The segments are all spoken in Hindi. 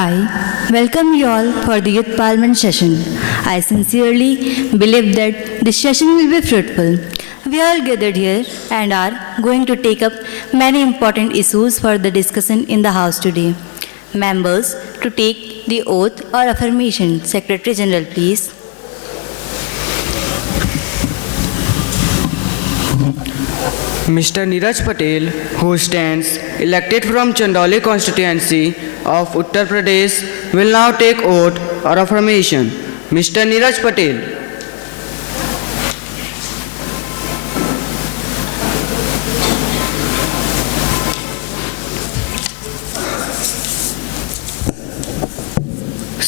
I welcome you all for the Youth Parliament session. I sincerely believe that this session will be fruitful. We are all gathered here and are going to take up many important issues for the discussion in the House today. Members, to take the oath or affirmation. Secretary General, please. Mr. Neeraj Patel, who stands elected from Chandauli constituency of Uttar Pradesh, will now take oath or affirmation. Mr. Neeraj Patel.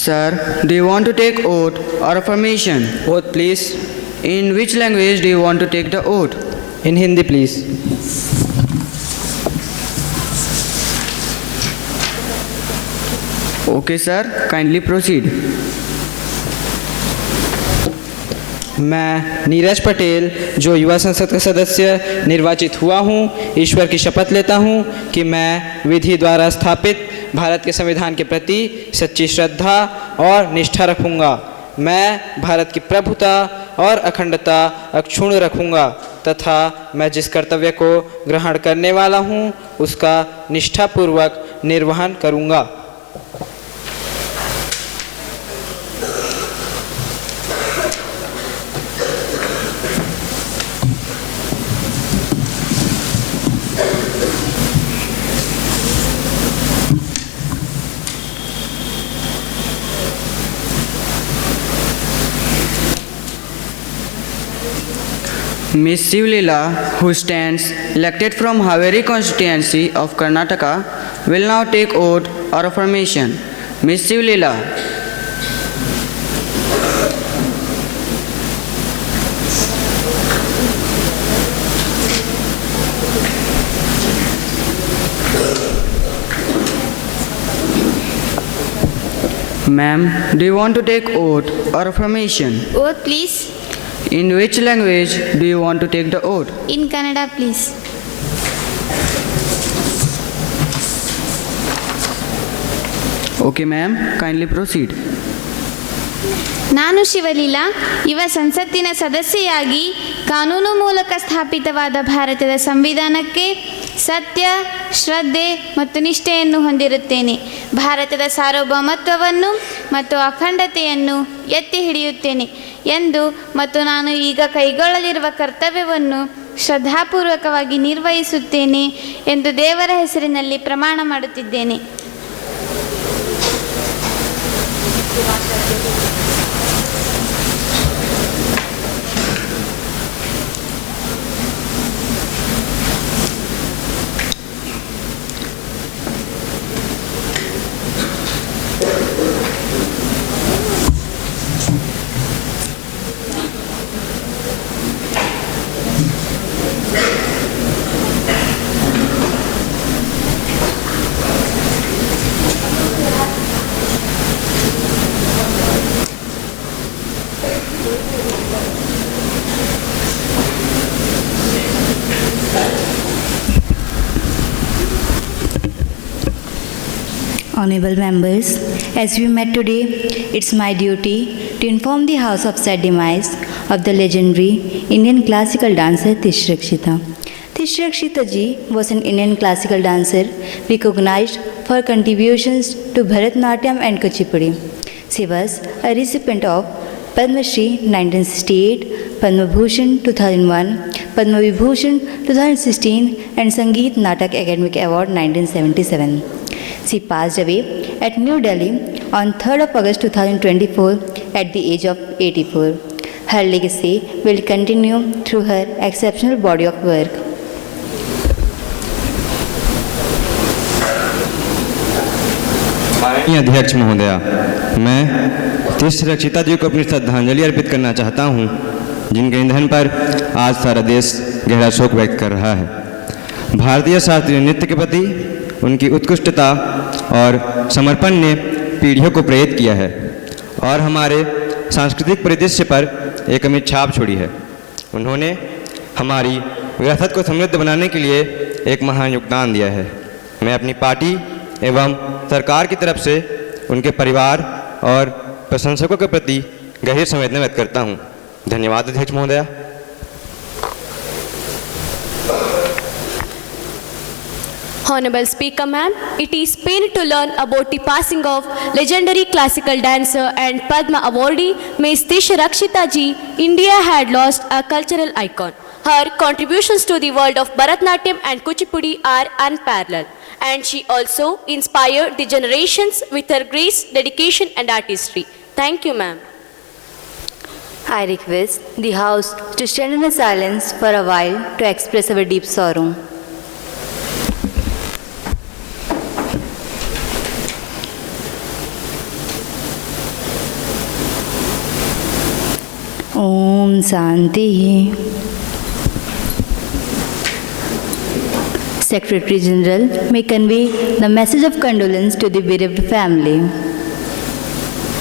Sir, do you want to take oath or affirmation? Oath, please. In which language do you want to take the oath? In Hindi, please. Okay, sir. Kindly proceed. मैं नीरज पटेल जो युवा संसद का सदस्य निर्वाचित हुआ हूँ, ईश्वर की शपथ लेता हूँ कि मैं विधि द्वारा स्थापित भारत के संविधान के प्रति सच्ची श्रद्धा और निष्ठा रखूँगा। मैं भारत की प्रभुता और अखंडता अक्षुण्ण रखूँगा तथा मैं जिस कर्तव्य को ग्रहण करने वाला हूँ उसका निष्ठापूर्वक निर्वहन करूँगा। Ms. Sivlila, who stands elected from Haveri constituency of Karnataka, will now take oath or affirmation. Ms. Sivlila. Ma'am, do you want to take oath or affirmation? Oath, please. In which language do you want to take the oath? In Kannada, please. Okay, ma'am. Kindly proceed. ನಾನು ಶಿವಲೀಲಾ ಯುವ ಸಂಸತ್ತಿನ ಸದಸ್ಯೆಯಾಗಿ ಕಾನೂನು ಮೂಲಕ ಸ್ಥಾಪಿತವಾದ ಭಾರತದ ಸಂವಿಧಾನಕ್ಕೆ ಸತ್ಯ, ಶ್ರದ್ಧೆ ಮತ್ತು ನಿಷ್ಠೆಯನ್ನು ಹೊಂದಿರುತ್ತೇನೆ. ಭಾರತದ ಸಾರ್ವಭೌಮತ್ವವನ್ನು ಮತ್ತು ಅಖಂಡತೆಯನ್ನು ಎತ್ತಿ ಹಿಡಿಯುತ್ತೇನೆ ಎಂದು ಮತ್ತು ನಾನು ಈಗ ಕೈಗೊಳ್ಳಲಿರುವ ಕರ್ತವ್ಯವನ್ನು ಶ್ರದ್ಧಾಪೂರ್ವಕವಾಗಿ ನಿರ್ವಹಿಸುತ್ತೇನೆ ಎಂದು ದೇವರ ಹೆಸರಿನಲ್ಲಿ ಪ್ರಮಾಣ ಮಾಡುತ್ತಿದ್ದೇನೆ. Honorable members, as we met today, it's my duty to inform the House of sad demise of the legendary Indian classical dancer Tishrakshita. Tishrakshita ji was an Indian classical dancer recognized for contributions to Bharatnatyam and Kuchipudi. She was a recipient of Padma Shri 1968, Padma Bhushan 2001, Padma Vibhushan 2016 and Sangeet Natak Academic Award 1977. She passed away at New Delhi on 3rd of August 2024 at the age of 84. Her legacy will continue through her exceptional body of work. माननीय अध्यक्ष महोदया, मैं तिष्रक्षिता जी को अपनी श्रद्धांजलि अर्पित करना चाहता हूं, जिनके निधन पर आज सारा देश गहरा शोक व्यक्त कर रहा है। भारतीय शास्त्रीय नृत्य के प्रति उनकी उत्कृष्टता और समर्पण ने पीढ़ियों को प्रेरित किया है और हमारे सांस्कृतिक परिदृश्य पर एक अमिट छाप छोड़ी है। उन्होंने हमारी विरासत को समृद्ध बनाने के लिए एक महान योगदान दिया है। मैं अपनी पार्टी एवं सरकार की तरफ से उनके परिवार और प्रशंसकों के प्रति गहरी संवेदना व्यक्त करता हूँ। धन्यवाद अध्यक्ष महोदया। Honorable Speaker Ma'am, it is pain to learn about the passing of legendary classical dancer and Padma awardee Ms. Tish Rakshita ji. India had lost a cultural icon. Her contributions to the world of Bharatanatyam and Kuchipudi are unparalleled, and she also inspired the generations with her grace, dedication and artistry. Thank you, ma'am. I request the House to stand in silence for a while to express our deep sorrow. Om Shanti. Secretary General may convey the message of condolence to the bereaved family.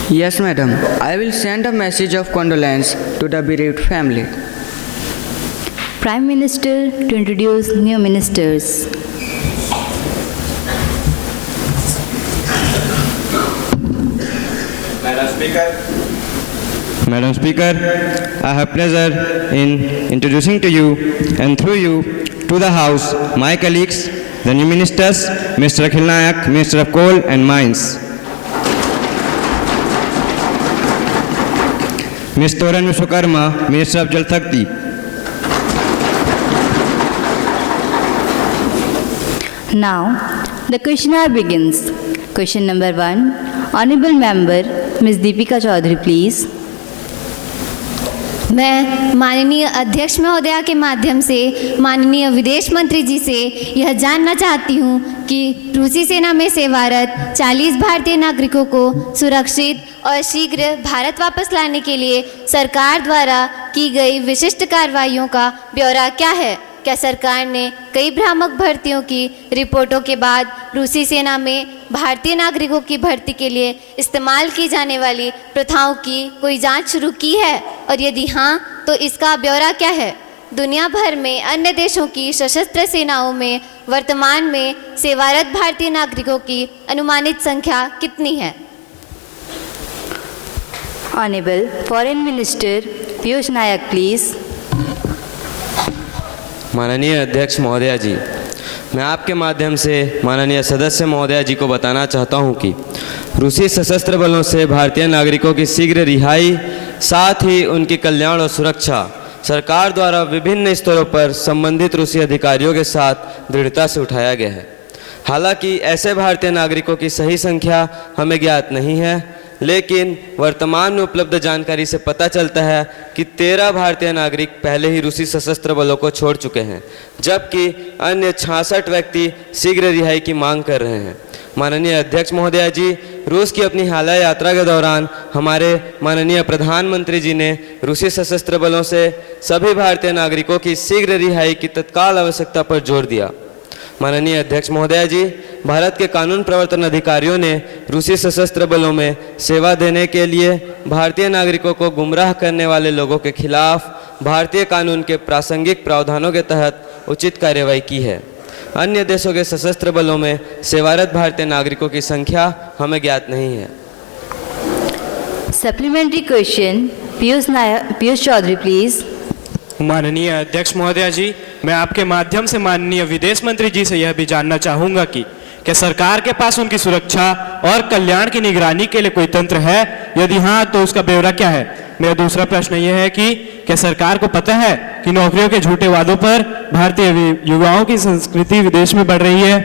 Yes, madam. I will send a message of condolence to the bereaved family. Prime Minister to introduce new ministers. Madam Speaker, I have pleasure in introducing to you and through you to the House my colleagues, the new ministers, Mr. Akhil Nayak, Minister of Coal and Mines, Ms. Toran Vishwakarma, Minister of Jal Shakti, Now, the question hour begins. Question number 1. Honorable Member, Ms. Deepika Chaudhary, please. मैं माननीय अध्यक्ष महोदया के माध्यम से माननीय विदेश मंत्री जी से यह जानना चाहती हूँ कि रूसी सेना में सेवारत 40 भारतीय नागरिकों को सुरक्षित और शीघ्र भारत वापस लाने के लिए सरकार द्वारा की गई विशिष्ट कार्रवाइयों का ब्यौरा क्या है? क्या सरकार ने कई भ्रामक भर्तियों की रिपोर्टों के बाद रूसी सेना में भारतीय नागरिकों की भर्ती के लिए इस्तेमाल की जाने वाली प्रथाओं की कोई जांच शुरू की है, और यदि हाँ तो इसका ब्यौरा क्या है? दुनिया भर में अन्य देशों की सशस्त्र सेनाओं में वर्तमान में सेवारत भारतीय नागरिकों की अनुमानित संख्या कितनी है? Honorable Foreign Minister Piyush Nayak, please. माननीय अध्यक्ष महोदया जी, मैं आपके माध्यम से माननीय सदस्य महोदया जी को बताना चाहता हूं कि रूसी सशस्त्र बलों से भारतीय नागरिकों की शीघ्र रिहाई, साथ ही उनकी कल्याण और सुरक्षा सरकार द्वारा विभिन्न स्तरों पर संबंधित रूसी अधिकारियों के साथ दृढ़ता से उठाया गया है। हालांकि ऐसे भारतीय नागरिकों की सही संख्या हमें ज्ञात नहीं है, लेकिन वर्तमान में उपलब्ध जानकारी से पता चलता है कि 13 भारतीय नागरिक पहले ही रूसी सशस्त्र बलों को छोड़ चुके हैं, जबकि अन्य 66 व्यक्ति शीघ्र रिहाई की मांग कर रहे हैं। माननीय अध्यक्ष महोदया जी, रूस की अपनी हालिया यात्रा के दौरान हमारे माननीय प्रधानमंत्री जी ने रूसी सशस्त्र बलों से सभी भारतीय नागरिकों की शीघ्र रिहाई की तत्काल आवश्यकता पर जोर दिया। माननीय अध्यक्ष महोदया जी, भारत के कानून प्रवर्तन अधिकारियों ने रूसी सशस्त्र बलों में सेवा देने के लिए भारतीय नागरिकों को गुमराह करने वाले लोगों के खिलाफ भारतीय कानून के प्रासंगिक प्रावधानों के तहत उचित कार्रवाई की है। अन्य देशों के सशस्त्र बलों में सेवारत भारतीय नागरिकों की संख्या हमें ज्ञात नहीं है। Supplementary question, Piyush Chaudhary, please. माननीय अध्यक्ष महोदया जी, मैं आपके माध्यम से माननीय विदेश मंत्री जी से यह भी जानना चाहूँगा कि क्या सरकार के पास उनकी सुरक्षा और कल्याण की निगरानी के लिए कोई तंत्र है? यदि हाँ तो उसका ब्यौरा क्या है? मेरा दूसरा प्रश्न यह है कि क्या सरकार को पता है कि नौकरियों के झूठे वादों पर भारतीय युवाओं की संस्कृति विदेश में बढ़ रही है?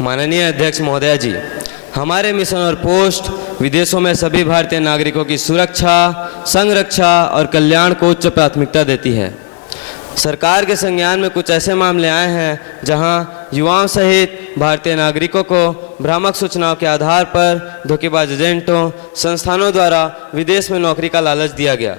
माननीय अध्यक्ष महोदया जी, हमारे मिशन और पोस्ट विदेशों में सभी भारतीय नागरिकों की सुरक्षा, संरक्षा और कल्याण को उच्च प्राथमिकता देती है। सरकार के संज्ञान में कुछ ऐसे मामले आए हैं जहां युवाओं सहित भारतीय नागरिकों को भ्रामक सूचनाओं के आधार पर धोखेबाज एजेंटों, संस्थानों द्वारा विदेश में नौकरी का लालच दिया गया।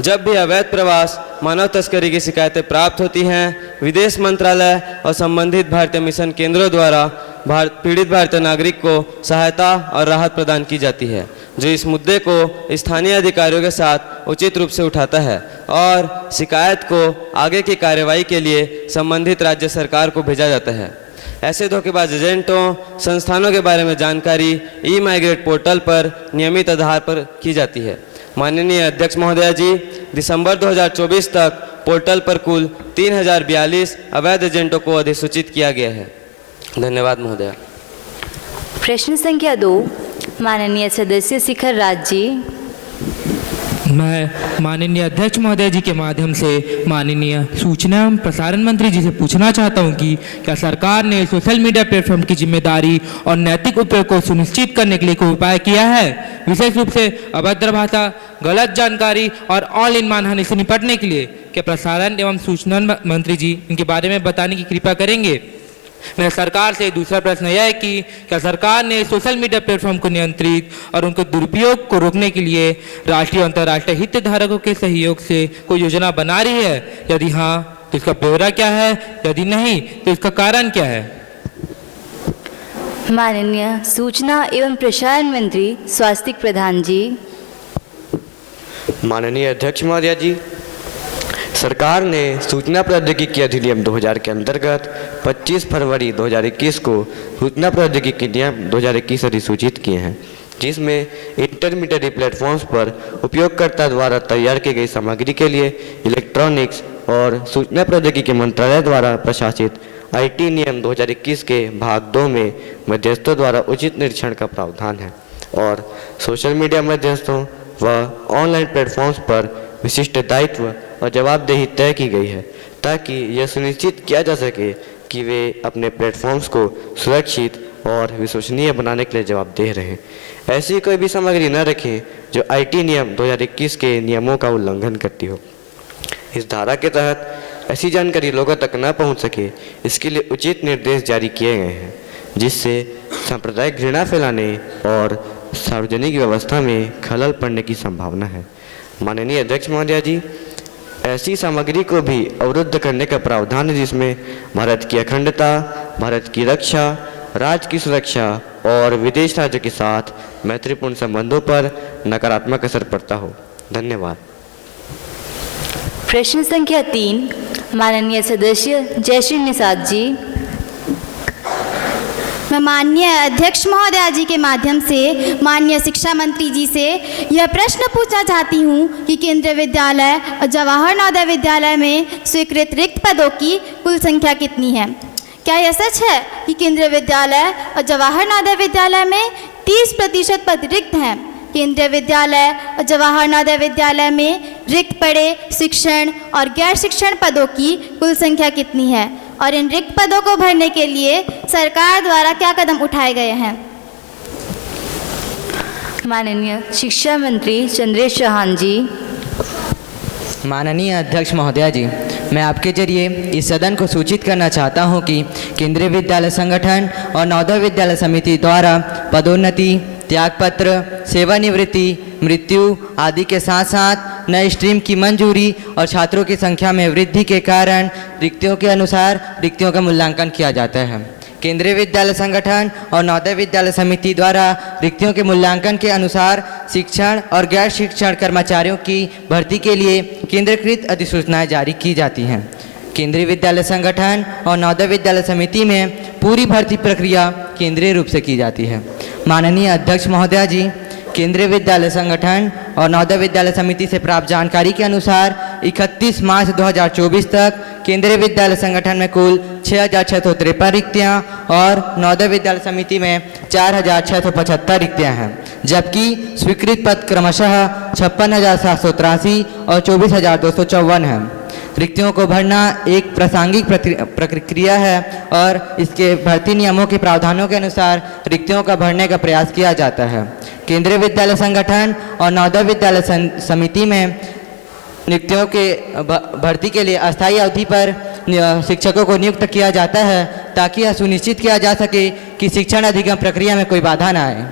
जब भी अवैध प्रवास, मानव तस्करी की शिकायतें प्राप्त होती हैं, विदेश मंत्रालय और संबंधित भारतीय मिशन केंद्रों द्वारा पीड़ित भारतीय नागरिक को सहायता और राहत प्रदान की जाती है, जो इस मुद्दे को स्थानीय अधिकारियों के साथ उचित रूप से उठाता है और शिकायत को आगे की कार्रवाई के लिए संबंधित राज्य सरकार को भेजा जाता है। ऐसे धोखेबाज एजेंटों संस्थानों के बारे में जानकारी ई माइग्रेट पोर्टल पर नियमित आधार पर की जाती है। माननीय अध्यक्ष महोदया जी, दिसंबर 2024 तक पोर्टल पर कुल 3042 अवैध एजेंटों को अधिसूचित किया गया है। धन्यवाद महोदया। प्रश्न संख्या 2, माननीय सदस्य शिखर राज जी। मैं माननीय अध्यक्ष महोदय जी के माध्यम से माननीय सूचना एवं प्रसारण मंत्री जी से पूछना चाहता हूं कि क्या सरकार ने सोशल मीडिया प्लेटफॉर्म की जिम्मेदारी और नैतिक उपयोग को सुनिश्चित करने के लिए कोई उपाय किया है, विशेष रूप से अभद्र भाषा, गलत जानकारी और ऑनलाइन मानहानि से निपटने के लिए? क्या प्रसारण एवं सूचना मंत्री जी इनके बारे में बताने की कृपा करेंगे? मेरा सरकार से दूसरा प्रश्न यह है कि क्या सरकार ने सोशल मीडिया प्लेटफॉर्म को नियंत्रित और उनके दुरुपयोग को रोकने के लिए राष्ट्रीय और अंतर्राष्ट्रीय हितधारकों के सहयोग से कोई योजना बना रही है? यदि हाँ तो इसका ब्यौरा क्या है, यदि नहीं तो इसका कारण क्या है? माननीय सूचना एवं प्रसारण मंत्री स्वास्थ्य प्रधान जी। माननीय अध्यक्ष महोदया जी, सरकार ने सूचना प्रौद्योगिकी अधिनियम 2000 के अंतर्गत 25 फरवरी 2021 को सूचना प्रौद्योगिकी नियम 2021 अधिसूचित किए हैं, जिसमें इंटरमीडिएट प्लेटफॉर्म्स पर उपयोगकर्ता द्वारा तैयार की गई सामग्री के लिए इलेक्ट्रॉनिक्स और सूचना प्रौद्योगिकी मंत्रालय द्वारा प्रशासित आईटी नियम 2021 के भाग 2 में मध्यस्थों द्वारा उचित निरीक्षण का प्रावधान है और सोशल मीडिया मध्यस्थों व ऑनलाइन प्लेटफॉर्म्स पर विशिष्ट दायित्व और जवाबदेही तय की गई है, ताकि यह सुनिश्चित किया जा सके कि वे अपने प्लेटफॉर्म्स को सुरक्षित और विश्वसनीय बनाने के लिए जवाबदेह रहें। ऐसी कोई भी सामग्री न रखें जो आईटी नियम 2021 के नियमों का उल्लंघन करती हो। इस धारा के तहत ऐसी जानकारी लोगों तक न पहुंच सके, इसके लिए उचित निर्देश जारी किए गए हैं, जिससे सांप्रदायिक घृणा फैलाने और सार्वजनिक व्यवस्था में खलल पड़ने की संभावना है। माननीय अध्यक्ष महोदया जी, ऐसी सामग्री को भी अवरुद्ध करने का प्रावधान है, जिसमें भारत की अखंडता, भारत की रक्षा, राज्य की सुरक्षा और विदेश राज्यों के साथ मैत्रीपूर्ण संबंधों पर नकारात्मक असर पड़ता हो। धन्यवाद। प्रश्न संख्या 3, माननीय सदस्य जयश्री निषाद जी। मैं माननीय अध्यक्ष महोदया जी के माध्यम से माननीय शिक्षा मंत्री जी से यह प्रश्न पूछना चाहती हूँ कि केंद्रीय विद्यालय और जवाहर नवोदय विद्यालय में स्वीकृत रिक्त पदों की कुल संख्या कितनी है? क्या यह सच है कि केंद्रीय विद्यालय और जवाहर नवोदय विद्यालय में 30% पद रिक्त हैं? केंद्रीय विद्यालय और जवाहर नवोदय विद्यालय में रिक्त पड़े शिक्षण और गैर शिक्षण पदों की कुल संख्या कितनी है और इन रिक्त पदों को भरने के लिए सरकार द्वारा क्या कदम उठाए गए हैं? माननीय शिक्षा मंत्री चंद्रेश चौहान जी। माननीय अध्यक्ष महोदया जी, मैं आपके जरिए इस सदन को सूचित करना चाहता हूं कि केंद्रीय विद्यालय संगठन और नवोदय विद्यालय समिति द्वारा पदोन्नति, त्यागपत्र, सेवानिवृत्ति, मृत्यु आदि के साथ साथ नए स्ट्रीम की मंजूरी और छात्रों की संख्या में वृद्धि के कारण रिक्तियों के अनुसार रिक्तियों का मूल्यांकन किया जाता है। केंद्रीय विद्यालय संगठन और नवोदय विद्यालय समिति द्वारा रिक्तियों के मूल्यांकन के अनुसार शिक्षण और गैर शिक्षण कर्मचारियों की भर्ती के लिए केंद्रीकृत अधिसूचनाएं जारी की जाती हैं। केंद्रीय विद्यालय संगठन और नवोदय विद्यालय समिति में पूरी भर्ती प्रक्रिया केंद्रीय रूप से की जाती है। माननीय अध्यक्ष महोदया जी, केंद्रीय विद्यालय संगठन और नवोदय विद्यालय समिति से प्राप्त जानकारी के अनुसार 31 मार्च 2024 तक केंद्रीय विद्यालय संगठन में कुल 6,653 रिक्तियाँ और नवोदय विद्यालय समिति में 4,675 रिक्तियाँ हैं, जबकि स्वीकृत पद क्रमशः 56,783 और 24,254 हैं। रिक्तियों को भरना एक प्रासंगिक प्रक्रिया है और इसके भर्ती नियमों के प्रावधानों के अनुसार रिक्तियों का भरने का प्रयास किया जाता है। केंद्रीय विद्यालय संगठन और नवोदय विद्यालय समिति में रिक्तियों के भर्ती के लिए अस्थायी अवधि पर शिक्षकों को नियुक्त किया जाता है, ताकि यह सुनिश्चित किया जा सके कि शिक्षण अधिगम प्रक्रिया में कोई बाधा न आए।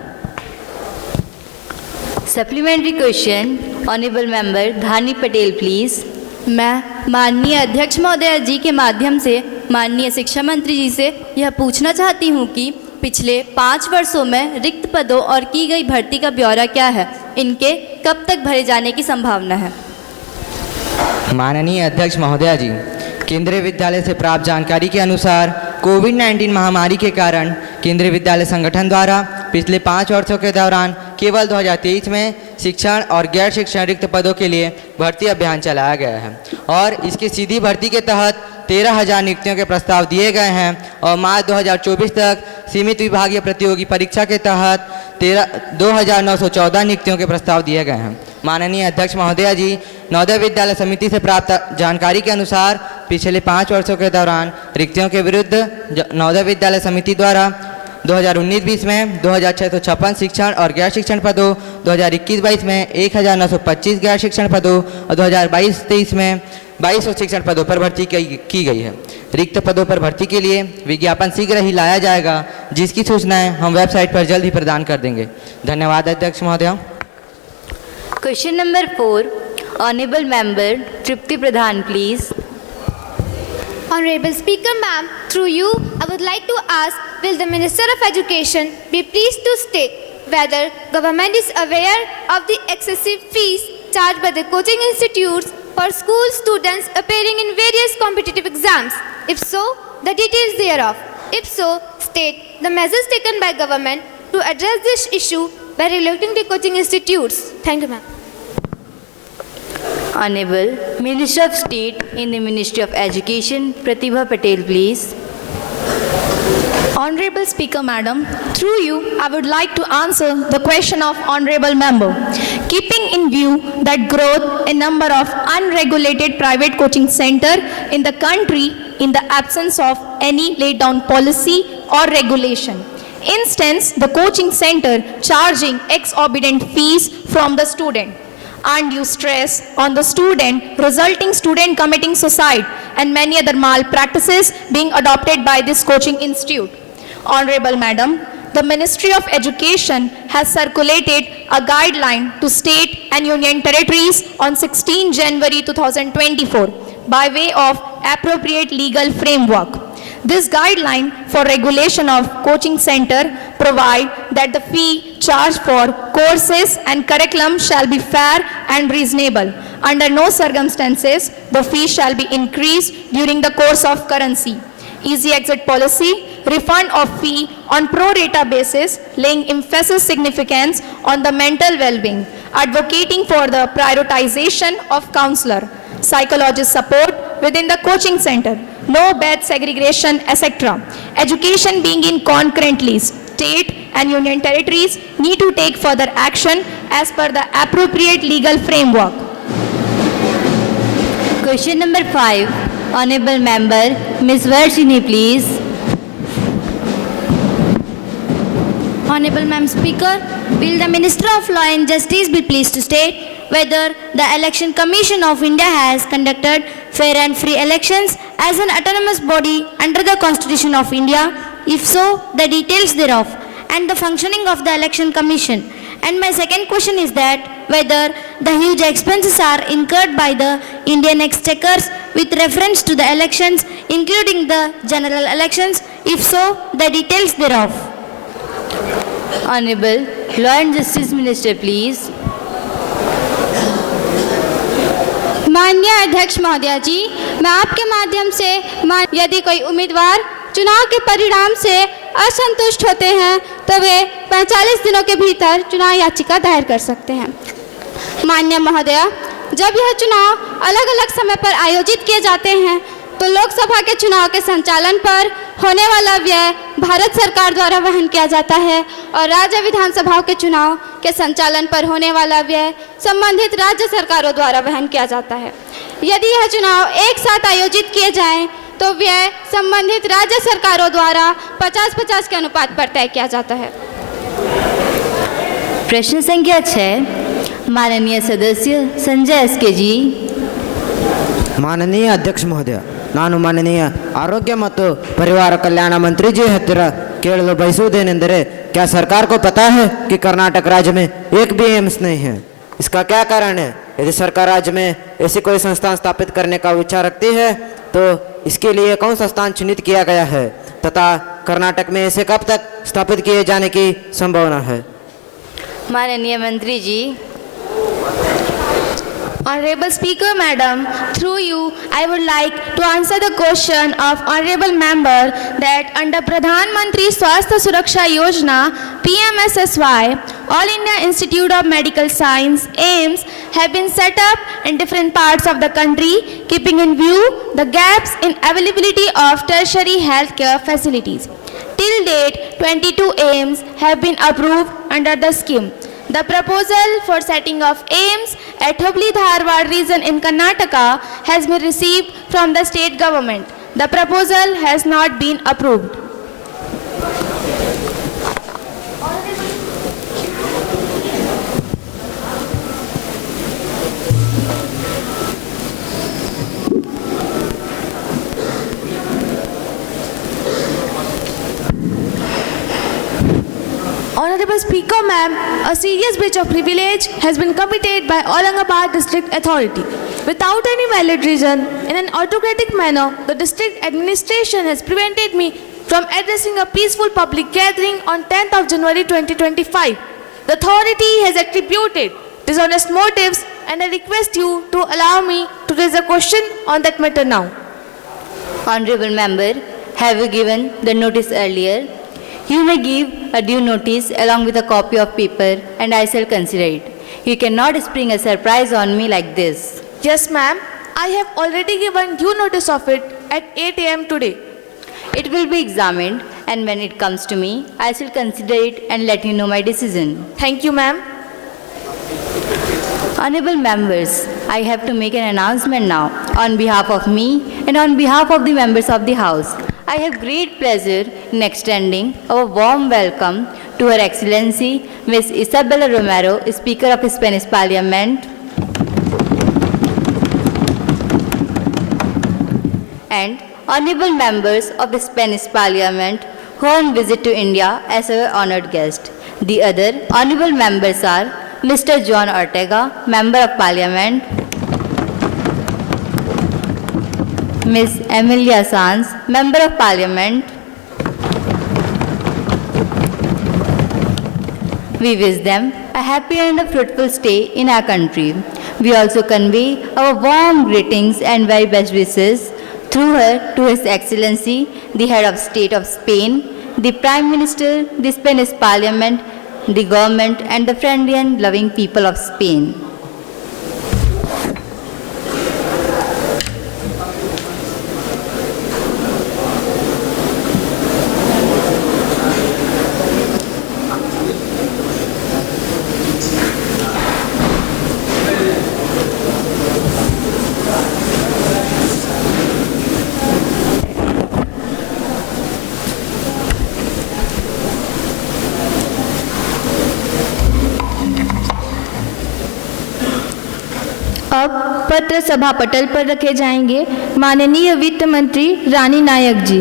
Supplementary question, honourable member Dhani Patel please. मैं माननीय अध्यक्ष महोदया जी के माध्यम से माननीय शिक्षा मंत्री जी से यह पूछना चाहती हूँ कि पिछले 5 वर्षों में रिक्त पदों और की गई भर्ती का ब्यौरा क्या है, इनके कब तक भरे जाने की संभावना है? माननीय अध्यक्ष महोदया जी, केंद्रीय विद्यालय से प्राप्त जानकारी के अनुसार कोविड-19 महामारी के कारण केंद्रीय विद्यालय संगठन द्वारा पिछले 5 वर्षों के दौरान केवल 2023 में शिक्षण और गैर शिक्षण रिक्त पदों के लिए भर्ती अभियान चलाया गया है और इसकी सीधी भर्ती के तहत 13,000 नियुक्तियों के प्रस्ताव दिए गए हैं और मार्च 2024 तक सीमित विभागीय प्रतियोगी परीक्षा के तहत 2,914 नियुक्तियों के प्रस्ताव दिए गए हैं। माननीय अध्यक्ष महोदया जी, नवोदय विद्यालय समिति से प्राप्त जानकारी के अनुसार पिछले 5 वर्षों के दौरान रिक्तियों के विरुद्ध नवोदय विद्यालय समिति द्वारा 2019-20 में 2,656 शिक्षण और गैर शिक्षण पदों, 2021-22 में 1,925 गैर शिक्षण पदों और 2022-23 में 2200 शिक्षण पदों पर भर्ती की गई है। रिक्त पदों पर भर्ती के लिए विज्ञापन शीघ्र ही लाया जाएगा, जिसकी सूचनाएं हम वेबसाइट पर जल्द ही प्रदान कर देंगे। धन्यवाद अध्यक्ष महोदया। Question number 4, Honorable Member Tripti Pradhan, please. Honorable Speaker ma'am, through you, I would like to ask, will the Minister of Education be pleased to state whether government is aware of the excessive fees charged by the coaching institutes for school students appearing in various competitive exams? If so, the details thereof. If so, state the measures taken by government to address this issue by regulating the coaching institutes. Thank you, ma'am. Honorable Minister of State in the Ministry of Education, Pratibha Patel, please. Honorable Speaker Madam, through you I would like to answer the question of Honorable Member. Keeping in view that growth in number of unregulated private coaching center in the country in the absence of any laid down policy or regulation. Instance, the coaching center charging exorbitant fees from the student. Undue stress on the student, resulting student committing suicide and many other malpractices being adopted by this coaching institute. Honorable Madam, the Ministry of Education has circulated a guideline to state and union territories on 16 January 2024 by way of appropriate legal framework. This guideline for regulation of coaching center provide that the fee charged for courses and curriculum shall be fair and reasonable. Under no circumstances, the fee shall be increased during the course of currency. Easy exit policy, refund of fee on pro rata basis, laying emphasis significance on the mental well-being, advocating for the prioritization of counselor, psychologist support within the coaching center, no batch segregation, etc. Education being in concurrently, state and union territories need to take further action as per the appropriate legal framework. Question number 5, Honorable Member Ms. Varshini, please. Honorable Madam Speaker, will the Minister of Law and Justice be pleased to state whether the Election Commission of India has conducted fair and free elections as an autonomous body under the Constitution of India? If so, the details thereof and the functioning of the Election Commission. And my second question is that whether the huge expenses are incurred by the Indian exchequers with reference to the elections, including the general elections. If so, the details thereof. Honorable Law and Justice Minister, please. माननीय अध्यक्ष महोदया जी, मैं आपके माध्यम से यदि कोई उम्मीदवार चुनाव के परिणाम से असंतुष्ट होते हैं तो वे 45 दिनों के भीतर चुनाव याचिका दायर कर सकते हैं। माननीय महोदया, जब यह चुनाव अलग अलग समय पर आयोजित किए जाते हैं तो लोकसभा के चुनाव के संचालन पर होने वाला व्यय भारत सरकार द्वारा वहन किया जाता है और राज्य विधानसभाओं के चुनाव के संचालन पर होने वाला व्यय संबंधित राज्य सरकारों द्वारा वहन किया जाता है। यदि यह चुनाव एक साथ आयोजित किए जाएं तो व्यय संबंधित राज्य सरकारों द्वारा 50-50 के अनुपात पर तय किया जाता है। प्रश्न संख्या 6, माननीय सदस्य संजय एसके जी। माननीय अध्यक्ष महोदय, ನಾನು ಮಾನನೀಯ आरोग्य ಮತ್ತು परिवार कल्याण मंत्री जी हत्तिर ಕೇಳಲು ಬಯಸುವುದೇನೆಂದರೆ क्या सरकार को पता है कि कर्नाटक राज्य में एक भी एम्स नहीं है? इसका क्या कारण है? यदि सरकार राज्य में ऐसी कोई संस्थान स्थापित करने का विचार रखती है तो इसके लिए कौन सा स्थान चिन्हित किया गया है तथा कर्नाटक में ऐसे कब तक स्थापित किए जाने की संभावना है? माननीय मंत्री जी। Honorable Speaker, Madam, through you, I would like to answer the question of Honorable Member that under Pradhan Mantri Swasthya Suraksha Yojana, PMSSY, All India Institute of Medical Science, AIIMS, have been set up in different parts of the country, keeping in view the gaps in availability of tertiary healthcare facilities. Till date, 22 AIIMS have been approved under the scheme. The proposal for setting of AIIMS at Hubli-Dharwad region in Karnataka has been received from the state government. The proposal has not been approved. Honorable Speaker, ma'am, a serious breach of privilege has been committed by Aurangabad District Authority. Without any valid reason, in an autocratic manner, the district administration has prevented me from addressing a peaceful public gathering on 10th of January 2025. The authority has attributed dishonest motives, and I request you to allow me to raise a question on that matter now. Honorable Member, have you given the notice earlier? You may give a due notice along with a copy of paper and I shall consider it. You cannot spring a surprise on me like this. Yes, ma'am. I have already given due notice of it at 8 a.m. today. It will be examined and when it comes to me, I shall consider it and let you know my decision. Thank you, ma'am. Honorable members, I have to make an announcement now on behalf of me and on behalf of the members of the House. I have great pleasure in extending our warm welcome to Her Excellency Ms. Isabella Romero, Speaker of the Spanish Parliament, and honorable members of the Spanish Parliament who are on visit to India as our honored guest. The other honorable members are Mr. John Ortega, Member of Parliament, Ms. Emilia Sanz, Member of Parliament. We wish them a happy and a fruitful stay in our country. We also convey our warm greetings and very best wishes through her to His Excellency, the Head of State of Spain, the Prime Minister, the Spanish Parliament, the government, and the friendly and loving people of Spain. अब पत्र सभा पटल पर रखे जाएंगे। माननीय वित्त मंत्री रानी नायक जी।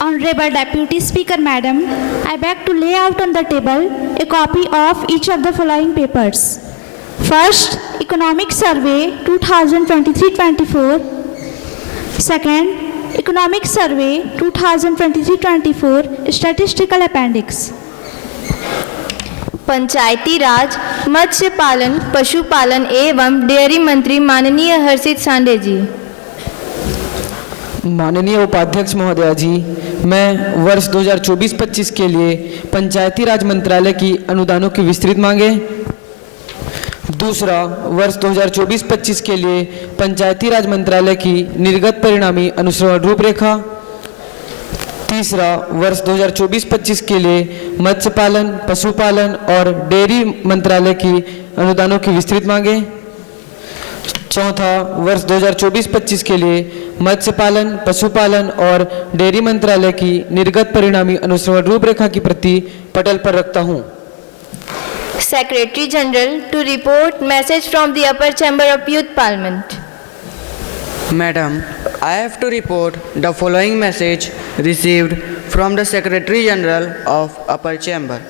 Honorable Deputy Speaker, Madam, I beg to lay out on the table a copy of each of the following papers. First, Economic Survey 2023-24. Second, Economic Survey 2023-24 Statistical Appendix. पंचायती राज, मत्स्य पालन, पशुपालन एवं डेयरी मंत्री माननीय हर्षित सांडे जी। माननीय उपाध्यक्ष महोदया जी, मैं वर्ष 2024-25 के लिए पंचायती राज मंत्रालय की अनुदानों की विस्तृत मांगे। दूसरा, वर्ष 2024-25 के लिए पंचायती राज मंत्रालय की निर्गत परिणामी अनुश्रवण रूपरेखा। तीसरा, वर्ष 2024-25 के लिए मत्स्य पालन, पशुपालन और डेयरी मंत्रालय की अनुदानों की विस्तृत मांगे। चौथा, वर्ष 2024-25 के लिए मत्स्य पालन, पशुपालन और डेयरी मंत्रालय की निर्गत परिणामी अनुश्रवण रूपरेखा की प्रति पटल पर रखता हूँ। Secretary General to report message from the Upper Chamber of Youth Parliament. Madam, I have to report the following message received from the Secretary General of Upper Chamber.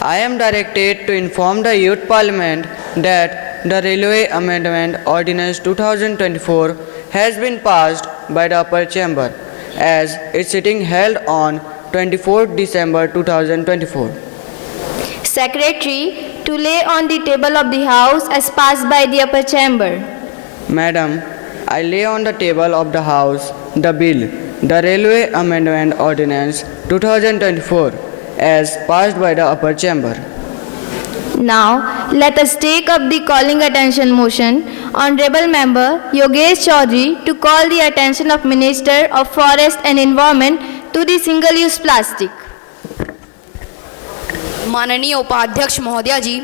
I am directed to inform the Youth Parliament that the Railway Amendment Ordinance 2024 has been passed by the Upper Chamber as its sitting held on 24 December 2024. Secretary, to lay on the table of the House as passed by the upper chamber. Madam, I lay on the table of the House the bill, the Railway Amendment Ordinance 2024, as passed by the upper chamber. Now, let us take up the calling attention motion. Honorable Member Yogesh Chaudhary to call the attention of Minister of Forest and Environment to the single-use plastic. माननीय उपाध्यक्ष महोदया जी,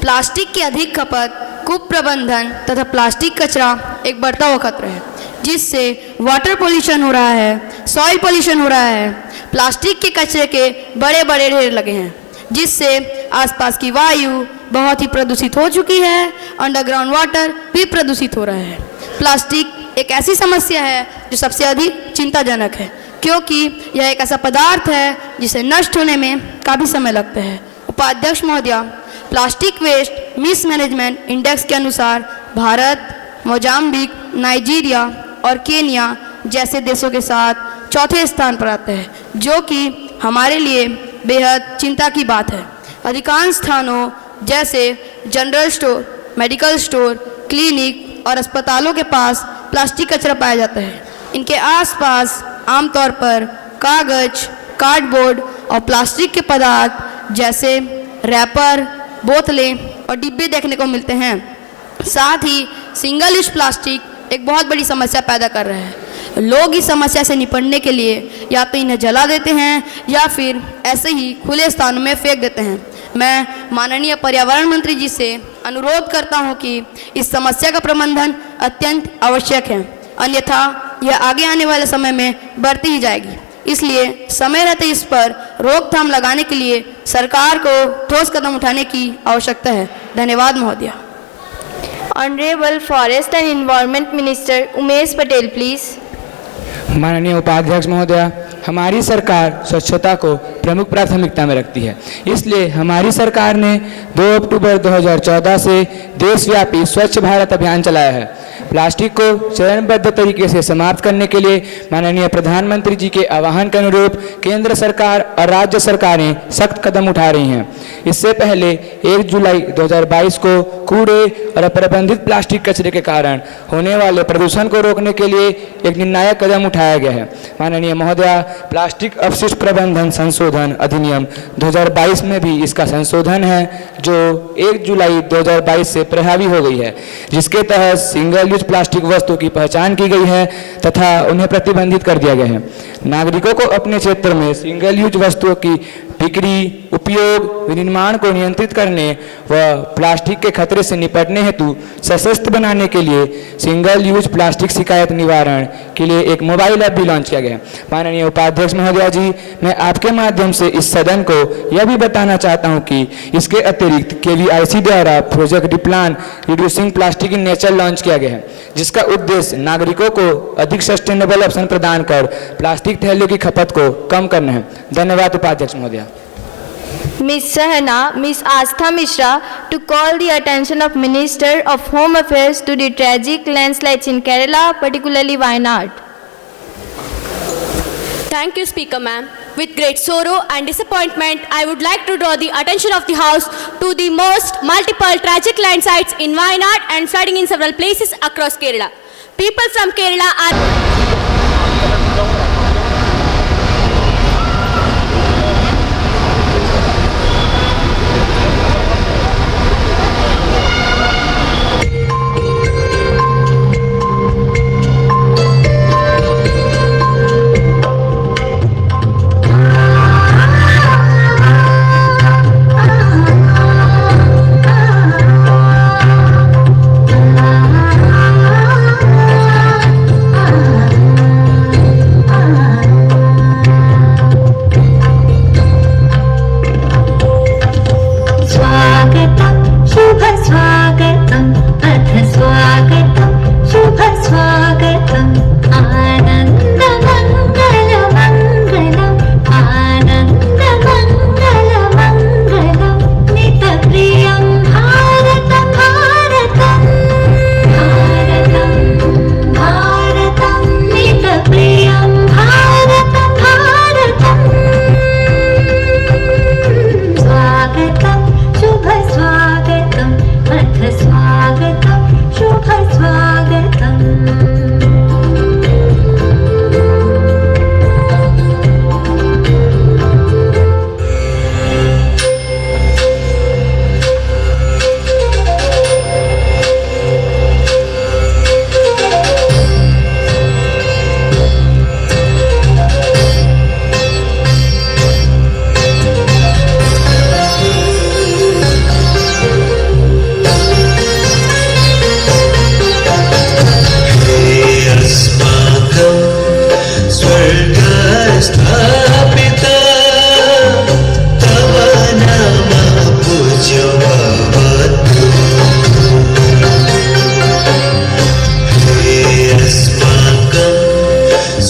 प्लास्टिक की अधिक खपत, कुप्रबंधन तथा प्लास्टिक कचरा एक बढ़ता हुआ खतरा है, जिससे वाटर पोल्यूशन हो रहा है, सॉइल पोल्यूशन हो रहा है। प्लास्टिक के कचरे के बड़े बड़े ढेर लगे हैं, जिससे आसपास की वायु बहुत ही प्रदूषित हो चुकी है, अंडरग्राउंड वाटर भी प्रदूषित हो रहा है। प्लास्टिक एक ऐसी समस्या है जो सबसे अधिक चिंताजनक है, क्योंकि यह एक ऐसा पदार्थ है जिसे नष्ट होने में काफ़ी समय लगता है। उपाध्यक्ष महोदया, प्लास्टिक वेस्ट मिसमैनेजमेंट इंडेक्स के अनुसार भारत, मोजाम्बिक, नाइजीरिया और केनिया जैसे देशों के साथ चौथे स्थान पर आता है, जो कि हमारे लिए बेहद चिंता की बात है। अधिकांश स्थानों जैसे general store, medical store, clinic और अस्पतालों के पास प्लास्टिक कचरा पाया जाता है। इनके आसपास आमतौर पर कागज, कार्डबोर्ड और प्लास्टिक के पदार्थ जैसे रैपर, बोतलें और डिब्बे देखने को मिलते हैं। साथ ही सिंगल यूज प्लास्टिक एक बहुत बड़ी समस्या पैदा कर रहा है। लोग इस समस्या से निपटने के लिए या तो इन्हें जला देते हैं या फिर ऐसे ही खुले स्थानों में फेंक देते हैं। मैं माननीय पर्यावरण मंत्री जी से अनुरोध करता हूं कि इस समस्या का प्रबंधन अत्यंत आवश्यक है, अन्यथा यह आगे आने वाले समय में बढ़ती ही जाएगी। इसलिए समय रहते इस पर रोकथाम लगाने के लिए सरकार को ठोस कदम उठाने की आवश्यकता है। धन्यवाद महोदया। Honorable Forest and Environment Minister Umesh Patel, please. माननीय उपाध्यक्ष महोदया, हमारी सरकार स्वच्छता को प्रमुख प्राथमिकता में रखती है। इसलिए हमारी सरकार ने 2 अक्टूबर 2014 से देशव्यापी स्वच्छ भारत अभियान चलाया है। प्लास्टिक को चरणबद्ध तरीके से समाप्त करने के लिए माननीय प्रधानमंत्री जी के आह्वान के अनुरूप केंद्र सरकार और राज्य सरकारें सख्त कदम उठा रही हैं। इससे पहले 1 जुलाई 2022 को कूड़े और अप्रबंधित प्लास्टिक कचरे के कारण होने वाले प्रदूषण को रोकने के लिए एक निर्णायक कदम उठाया गया है। माननीय महोदया, प्लास्टिक अपशिष्ट प्रबंधन संशोधन अधिनियम 2022 में भी इसका संशोधन है, जो 1 जुलाई 2022 से प्रभावी हो गई है, जिसके तहत सिंगल यूज प्लास्टिक वस्तु की पहचान की गई है तथा उन्हें प्रतिबंधित कर दिया गया है। नागरिकों को अपने क्षेत्र में सिंगल यूज वस्तुओं की बिक्री, उपयोग, विनिर्माण को नियंत्रित करने व प्लास्टिक के खतरे से निपटने हेतु सशक्त बनाने के लिए सिंगल यूज प्लास्टिक शिकायत निवारण के लिए एक मोबाइल ऐप भी लॉन्च किया गया है। माननीय उपाध्यक्ष महोदया जी, मैं आपके माध्यम से इस सदन को यह भी बताना चाहता हूं कि इसके अतिरिक्त KVIC द्वारा project REPLAN reducing plastic in nature launch किया गया है, जिसका उद्देश्य नागरिकों को अधिक सस्टेनेबल ऑप्शन प्रदान कर प्लास्टिक थैलियों की खपत को कम करना है। धन्यवाद उपाध्यक्ष महोदया। Ms. Sahana, Ms. Astha Mishra to call the attention of Minister of Home Affairs to the tragic landslides in Kerala, particularly Wayanad. Thank you, Speaker ma'am. With great sorrow and disappointment, I would like to draw the attention of the House to the most multiple tragic landslides in Wayanad and flooding in several places across Kerala. People from Kerala are...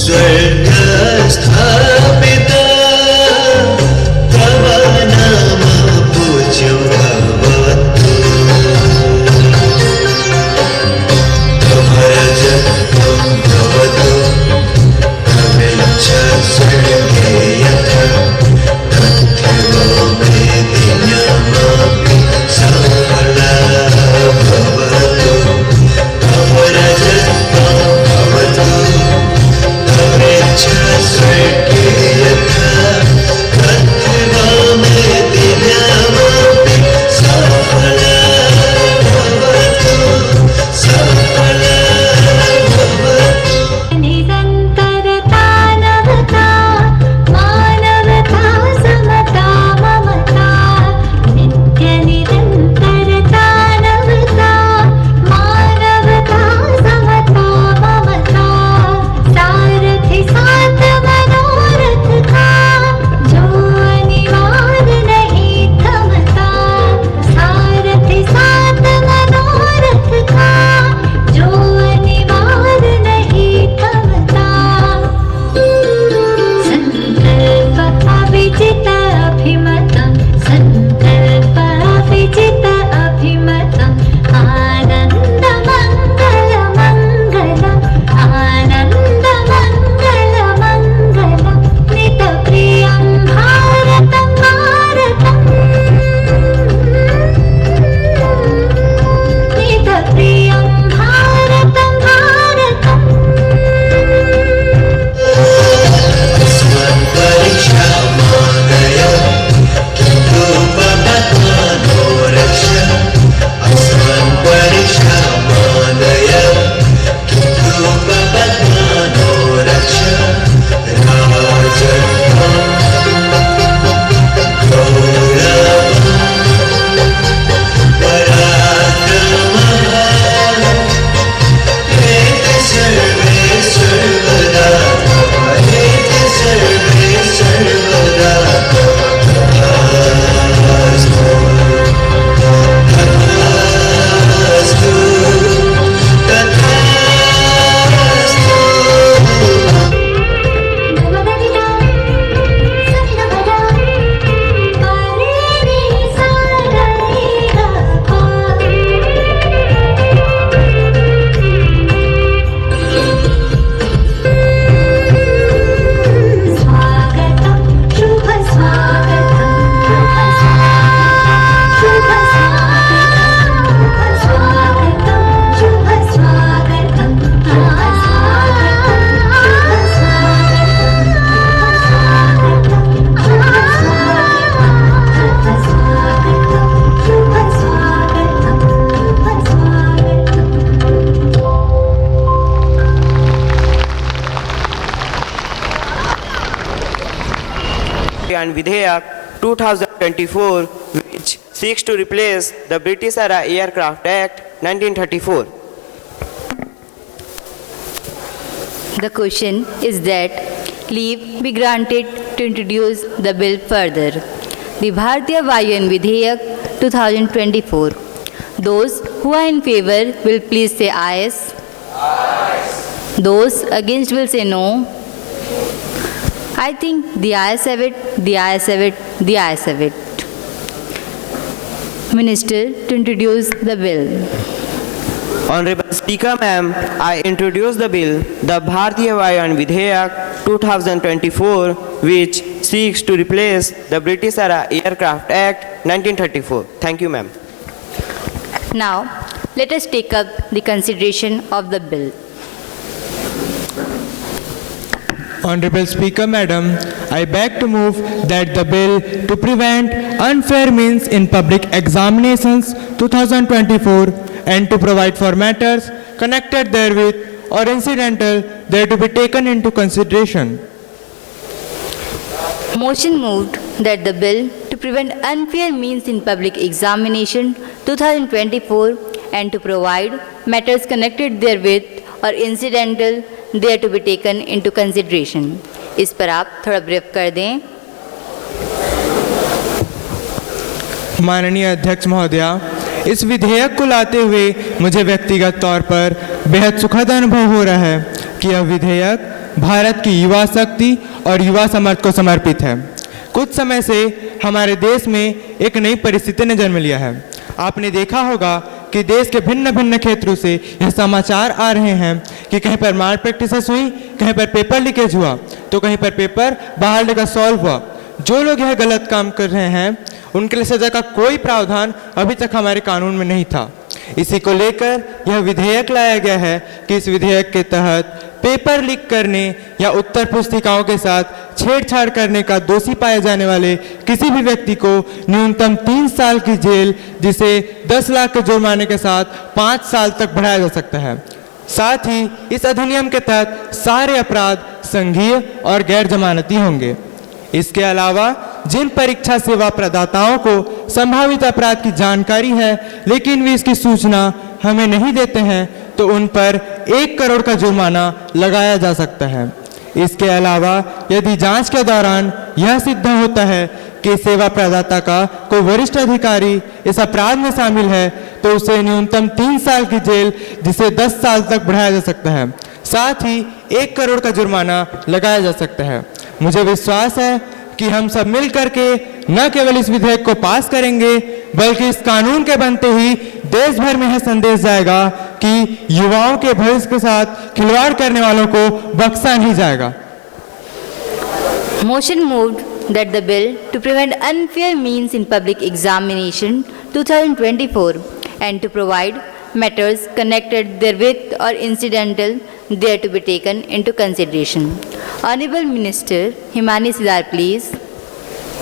स्वर्गस्थापिता तव नाम पूज्यो भवतु तव राज्यं भवतु तवेच्छा स्वर्गे यथा तथैव मेदिन्यामपि सफला भवतु तव राज्यं भवतु तवेच्छा स्वर्गे यथा तथैव मेदिन्यामपि सफला भवतु सफला भवतु निरन्तरता नवता मानवता समता ममता नित्य निरन्तरता नवता मानवता समता ममता सारथि साथ मनोरथ था जो अनिवार्य नहीं थमता सारथि साथ मनोरथ था जो अनिवार्य नहीं थमता संकल्प अविजित अभिमतं संकल्प अविजित अभिमतं आनन्द मंगल मंगलम् आनन्द मंगल मंगलम् नित प्रियं भारतं भारतं नित प्रियं भारतं भारतम् अस्मन् परीक्षामानय किन्तु पवमानो रक्ष अस्मन् परीक्षामानय किन्तु पवमानो रक्ष राजन् गौरवं पराक्रमः एते सर्वे सर्वदा एते सर्वे सर्वदा तथास्तु तथास्तु तथास्तु नवदनिता सन्नवदा पारेरे सागरेगा स्वागतं शुभ स्वागतं शुभ स्वागतं शुभ स्वागतं and Vidhayak 2024 which seeks to replace the British era Aircraft Act 1934. The question is that leave be granted to introduce the bill further. The Bharatiya Vayu Vidhayak 2024. Those who are in favor will please say ayes. Those against will say no. I think the ayes have it, the ayes have it, the ayes have it. Minister to introduce the bill. Honorable Speaker, ma'am, I introduce the bill, the Bharatiya Vayu Vidhayak 2024, which seeks to replace the British era Aircraft Act 1934. Thank you, ma'am. Now, let us take up the consideration of the bill. Honorable Speaker, Madam, I beg to move that the bill to prevent unfair means in public examinations 2024 and to provide for matters connected therewith or incidental there to be taken into consideration. Motion moved that the bill to prevent unfair means in public examination 2024 and to provide matters connected therewith or incidental there to be taken into consideration. इस पर आप थोड़ा ब्रीफ कर दें. माननीय अध्यक्ष महोदया, इस विधेयक को लाते हुए मुझे व्यक्तिगत तौर पर बेहद सुखद अनुभव हो रहा है कि यह विधेयक भारत की युवा शक्ति और युवा समर्थ को समर्पित है। कुछ समय से हमारे देश में एक नई परिस्थिति ने जन्म लिया है। आपने देखा होगा कि देश के भिन्न भिन्न क्षेत्रों से यह समाचार आ रहे हैं कि कहीं पर मार प्रैक्टिस हुई, कहीं पर पेपर लीकेज हुआ, तो कहीं पर पेपर बाहर लेकर सॉल्व हुआ। जो लोग यह गलत काम कर रहे हैं उनके लिए सजा का कोई प्रावधान अभी तक हमारे कानून में नहीं था। इसी को लेकर यह विधेयक लाया गया है कि इस विधेयक के तहत पेपर लीक करने या उत्तर पुस्तिकाओं के साथ छेड़छाड़ करने का दोषी पाए जाने वाले किसी भी व्यक्ति को न्यूनतम 3 साल की जेल, जिसे 10 लाख के जुर्माने के साथ 5 साल तक बढ़ाया जा सकता है। साथ ही इस अधिनियम के तहत सारे अपराध संघीय और गैर जमानती होंगे। इसके अलावा जिन परीक्षा सेवा प्रदाताओं को संभावित अपराध की जानकारी है लेकिन वे इसकी सूचना हमें नहीं देते हैं तो उन पर 1 करोड़ का जुर्माना लगाया जा सकता है। इसके अलावा यदि जांच के दौरान यह सिद्ध होता है कि सेवा प्रदाता का कोई वरिष्ठ अधिकारी इस अपराध में शामिल है तो उसे न्यूनतम 3 साल की जेल, जिसे 10 साल तक बढ़ाया जा सकता है। साथ ही 1 करोड़ का जुर्माना लगाया जा सकता है। मुझे विश्वास है कि हम सब मिल करके न केवल इस विधेयक को पास करेंगे बल्कि इस कानून के बनते ही देश भर में यह संदेश जाएगा कि युवाओं के भविष्य के साथ खिलवाड़ करने वालों को बख्शा नहीं जाएगा। Motion moved that the bill to prevent unfair means in public examination 2024 and to provide matters connected therewith or incidental there to be taken into consideration. Honorable Minister Himani Sidar, please.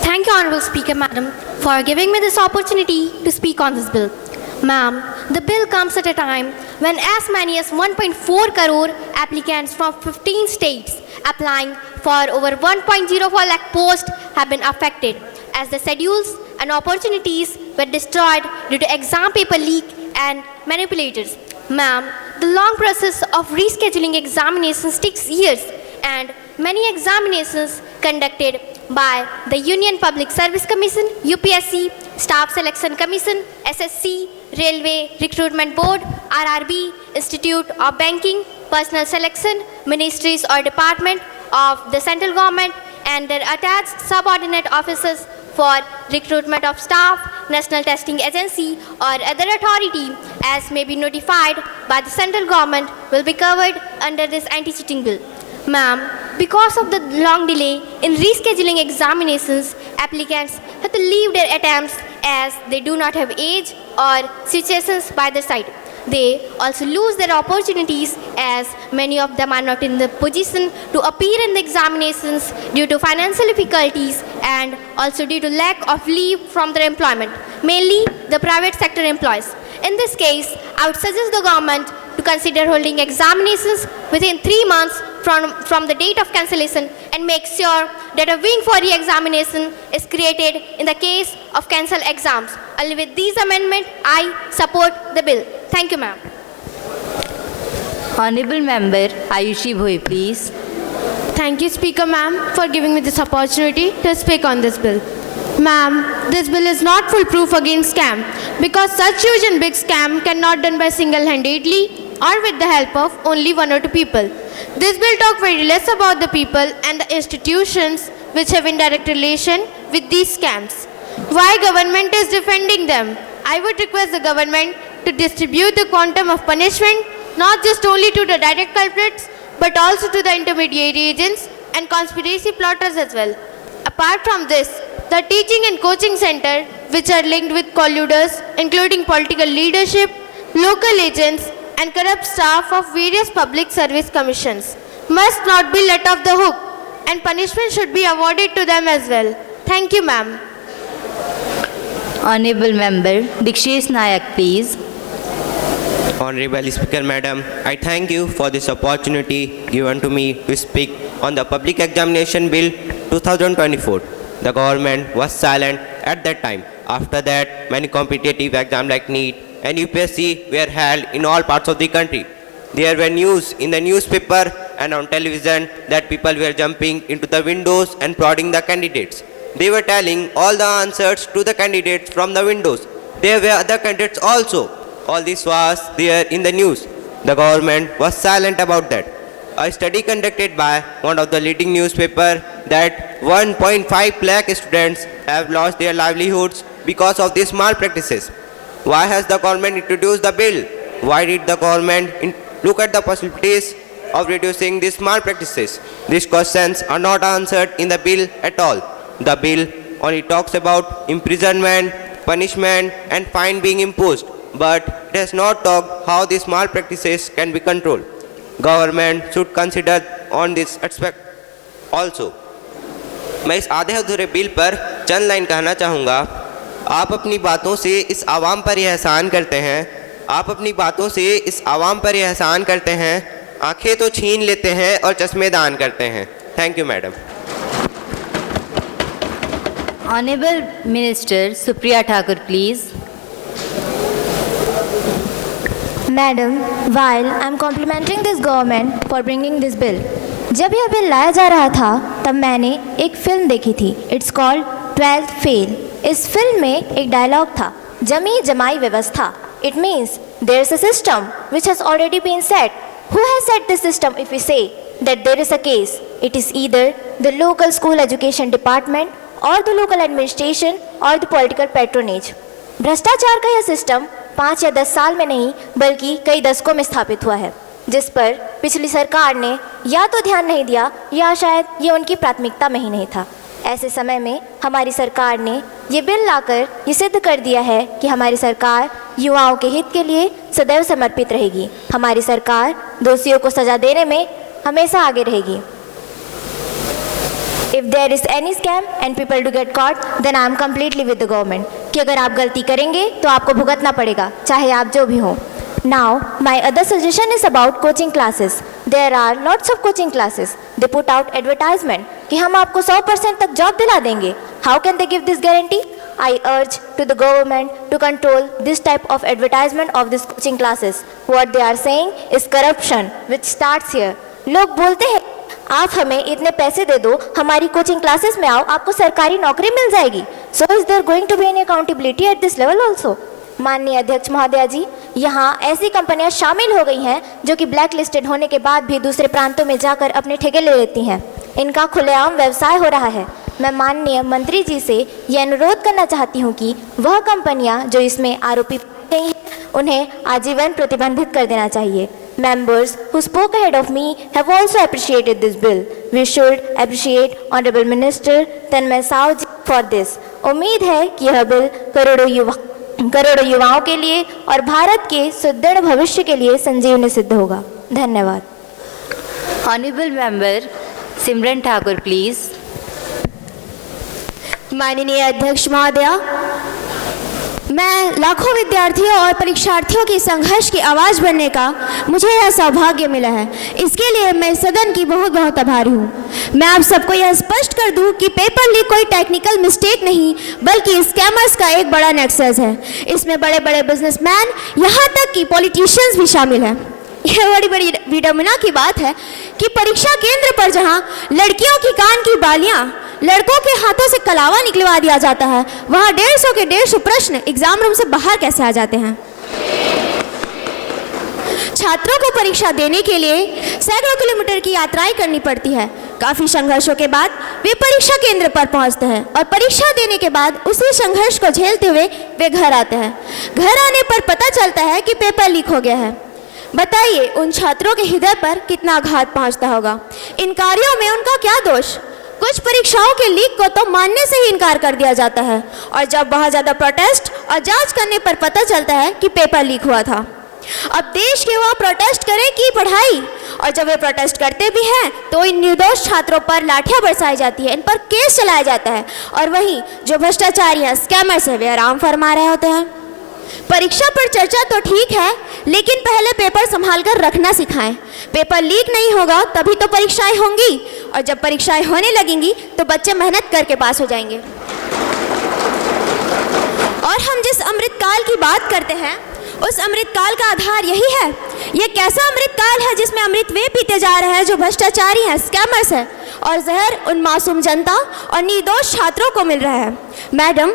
Thank you, Honorable Speaker, Madam, for giving me this opportunity to speak on this bill. Ma'am, the bill comes at a time when as many as 1.4 crore applicants from 15 states applying for over 1.04 lakh posts have been affected as the schedules and opportunities were destroyed due to exam paper leak and manipulators. Ma'am, the long process of rescheduling examinations takes years and many examinations conducted by the Union Public Service Commission, UPSC, Staff Selection Commission, SSC, Railway Recruitment Board, RRB, Institute of Banking, Personal Selection, Ministries or Department of the Central Government and their attached subordinate officers for recruitment of staff, National Testing Agency or other authority as may be notified by the central government will be covered under this anti-cheating bill. Ma'am, because of the long delay in rescheduling examinations, applicants have to leave their attempts as they do not have age or situations by their side. They also lose their opportunities as many of them are not in the position to appear in the examinations due to financial difficulties and also due to lack of leave from their employment, mainly the private sector employees. In this case, I would suggest the government to consider holding examinations within 3 months from the date of cancellation and make sure that a wing for re-examination is created in the case of cancelled exams. Only with these amendments, I support the bill. Thank you, ma'am. Honorable Member Ayushi Bhoi, please. Thank you, Speaker ma'am, for giving me this opportunity to speak on this bill. Ma'am, this bill is not foolproof against scam because such huge and big scam cannot done by single-handedly or with the help of only 1 or 2 people. This bill talks very less about the people and the institutions which have indirect relation with these scams. Why government is defending them? I would request the government to distribute the quantum of punishment not just only to the direct culprits but also to the intermediate agents and conspiracy plotters as well. Apart from this, the teaching and coaching center which are linked with colluders including political leadership, local agents and corrupt staff of various public service commissions must not be let off the hook and punishment should be awarded to them as well. Thank you, ma'am. Honorable Member Dikshesh Nayak, please. Honorable Speaker, Madam, I thank you for this opportunity given to me to speak on the Public Examination Bill 2024. The government was silent at that time. After that, many competitive exams like NEET and UPSC were held in all parts of the country. There were news in the newspaper and on television that people were jumping into the windows and prodding the candidates. They were telling all the answers to the candidates from the windows. There were other candidates also. All this was there in the news. The government was silent about that. a study conducted by one of the leading newspaper that 1.5 lakh students have lost their livelihoods because of these malpractices. Why has the government introduced the bill? Why did the government look at the possibilities of reducing these malpractices? These questions are not answered in the bill at all. The bill only talks about imprisonment, punishment and fine being imposed, but it has not talked how these malpractices can be controlled. Government should consider on this aspect also. मैं इस आधे अधूरे बिल पर चंद लाइन कहना चाहूँगा। आप अपनी बातों से इस आवाम पर यह एहसान करते हैं, आप अपनी बातों से इस आवाम पर यह एहसान करते हैं, आंखें तो छीन लेते हैं और चश्मे दान करते हैं। Thank you madam. Honorable Minister Supriya Thakur, please. Madam, while I am complimenting this government for bringing this bill, जब यह बिल लाया जा रहा था तब मैंने एक फिल्म देखी थी। It's called 12th fail. इस फिल्म में एक डायलॉग था, जमी जमाई व्यवस्था। It means there is a system which has already been set. Who has set this system? If we say that there is a case, it is either the local school education department और द लोकल एडमिनिस्ट्रेशन और द पॉलिटिकल पैट्रोनेज। भ्रष्टाचार का यह सिस्टम 5 या 10 साल में नहीं बल्कि कई दशकों में स्थापित हुआ है, जिस पर पिछली सरकार ने या तो ध्यान नहीं दिया या शायद ये उनकी प्राथमिकता में ही नहीं था। ऐसे समय में हमारी सरकार ने ये बिल लाकर ये सिद्ध कर दिया है कि हमारी सरकार युवाओं के हित के लिए सदैव समर्पित रहेगी। हमारी सरकार दोषियों को सजा देने में हमेशा आगे रहेगी। If there is any scam and people do get caught, then I am completely with the government. कि अगर आप गलती करेंगे तो आपको भुगतना पड़ेगा, चाहे आप जो भी हो। Now, my other suggestion is about coaching classes. There are lots of coaching classes. They put out advertisement कि हम आपको 100% तक जॉब दिला देंगे. How can they give this guarantee? I urge to the government to control this type of advertisement of these coaching classes. What they are saying is corruption, which starts here. लोग बोलते हैं आप हमें इतने पैसे दे दो, हमारी कोचिंग क्लासेस में आओ, आपको सरकारी नौकरी मिल जाएगी। So is there going to be any accountability at this level also? माननीय अध्यक्ष महोदया जी, यहाँ ऐसी कंपनियां शामिल हो गई हैं जो कि ब्लैक लिस्टेड होने के बाद भी दूसरे प्रांतों में जाकर अपने ठेके ले लेती हैं। इनका खुलेआम व्यवसाय हो रहा है। मैं माननीय मंत्री जी से ये अनुरोध करना चाहती हूँ कि वह कंपनियां जो इसमें आरोपी गई हैं उन्हें आजीवन प्रतिबंधित कर देना चाहिए। Members who spoke ahead of me have also appreciated this bill. We should appreciate Honorable Minister Tanmay Sao ji for this. उम्मीद है कि यह बिल करोड़ों युवाओं के लिए और भारत के सुदृढ़ भविष्य के लिए संजीवनी सिद्ध होगा। धन्यवाद। Honorable Member Simran Thakur, please. माननीय अध्यक्ष महोदया, मैं लाखों विद्यार्थियों और परीक्षार्थियों की संघर्ष की आवाज़ बनने का मुझे यह सौभाग्य मिला है। इसके लिए मैं सदन की बहुत बहुत आभारी हूँ। मैं आप सबको यह स्पष्ट कर दूँ कि पेपर लीक कोई टेक्निकल मिस्टेक नहीं बल्कि स्कैमर्स का एक बड़ा नेक्सस है। इसमें बड़े बड़े बिजनेसमैन यहाँ तक कि पॉलिटिशियंस भी शामिल हैं। यह बड़ी विडंबना की बात है कि परीक्षा केंद्र पर जहाँ लड़कियों की कान की बालियाँ लड़कों के हाथों से कलावा निकलवा दिया जाता है, वहाँ 150 के 150 प्रश्न एग्जाम रूम से बाहर कैसे आ जाते हैं। छात्रों को परीक्षा देने के लिए सैकड़ों किलोमीटर की यात्राएं करनी पड़ती है। काफ़ी संघर्षों के बाद वे परीक्षा केंद्र पर पहुंचते हैं और परीक्षा देने के बाद उसी संघर्ष को झेलते हुए वे घर आते हैं। घर आने पर पता चलता है कि पेपर लीक हो गया है। बताइए उन छात्रों के हृदय पर कितना आघात पहुंचता होगा। इन कार्यों में उनका क्या दोष? कुछ परीक्षाओं के लीक को तो मानने से ही इनकार कर दिया जाता है और जब बहुत ज़्यादा प्रोटेस्ट और जांच करने पर पता चलता है कि पेपर लीक हुआ था। अब देश के वहाँ प्रोटेस्ट करें कि पढ़ाई, और जब वे प्रोटेस्ट करते भी हैं तो इन निर्दोष छात्रों पर लाठियाँ बरसाई जाती है, इन पर केस चलाया जाता है और वहीं जो भ्रष्टाचारी हैं, स्कैमर्स हैं, वे आराम फरमा रहे होते हैं। परीक्षा पर चर्चा तो ठीक है, लेकिन पहले पेपर संभाल कर रखना सिखाएं। पेपर लीक नहीं होगा तभी तो परीक्षाएं होंगी और जब परीक्षाएं होने लगेंगी तो बच्चे मेहनत करके पास हो जाएंगे। और हम जिस अमृतकाल की बात करते हैं उस अमृतकाल का आधार यही है। ये कैसा अमृतकाल है जिसमें अमृत वे पीते जा रहे हैं जो भ्रष्टाचारी हैं, स्कैमर्स हैं, और जहर उन मासूम जनता और निर्दोष छात्रों को मिल रहा है। मैडम,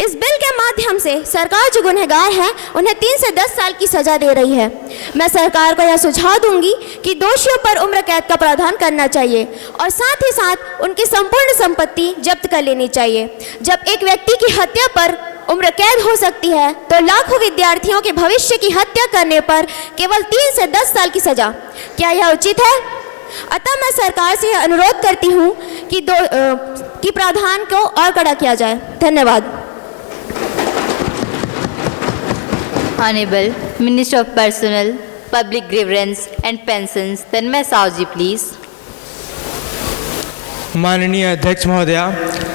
इस बिल के माध्यम से सरकार जो गुनहगार हैं उन्हें 3 से 10 साल की सजा दे रही है। मैं सरकार को यह सुझाव दूंगी कि दोषियों पर उम्र कैद का प्रावधान करना चाहिए और साथ ही साथ उनकी संपूर्ण संपत्ति जब्त कर लेनी चाहिए। जब एक व्यक्ति की हत्या पर उम्र कैद हो सकती है तो लाखों विद्यार्थियों के भविष्य की हत्या करने पर केवल 3 से 10 साल की सजा, क्या यह उचित है? अतः मैं सरकार से यह अनुरोध करती हूँ कि प्रावधान को और कड़ा किया जाए। धन्यवाद। Honorable Minister of Personnel, Public Grievance and Pensions, Tanmay Sahu ji, please. माननीय अध्यक्ष महोदया,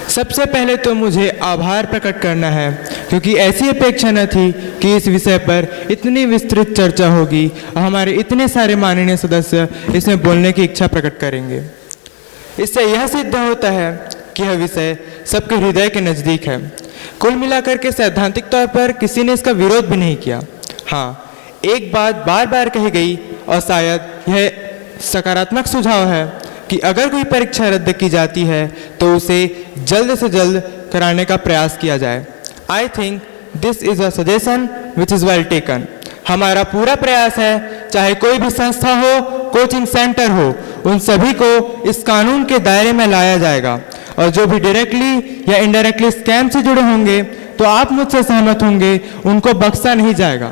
सबसे पहले तो मुझे आभार प्रकट करना है क्योंकि ऐसी अपेक्षा न थी कि इस विषय पर इतनी विस्तृत चर्चा होगी और हमारे इतने सारे माननीय सदस्य इसमें बोलने की इच्छा प्रकट करेंगे। इससे यह सिद्ध होता है कि यह विषय सबके हृदय के नज़दीक है। कुल मिलाकर के सैद्धांतिक तौर पर किसी ने इसका विरोध भी नहीं किया। हाँ, एक बात बार बार कही गई और शायद यह सकारात्मक सुझाव है कि अगर कोई परीक्षा रद्द की जाती है तो उसे जल्द से जल्द कराने का प्रयास किया जाए। I think this is a suggestion which is well taken. हमारा पूरा प्रयास है, चाहे कोई भी संस्था हो, कोचिंग सेंटर हो, उन सभी को इस कानून के दायरे में लाया जाएगा और जो भी डायरेक्टली या इनडायरेक्टली स्कैम से जुड़े होंगे तो आप मुझसे सहमत होंगे, उनको बख्शा नहीं जाएगा।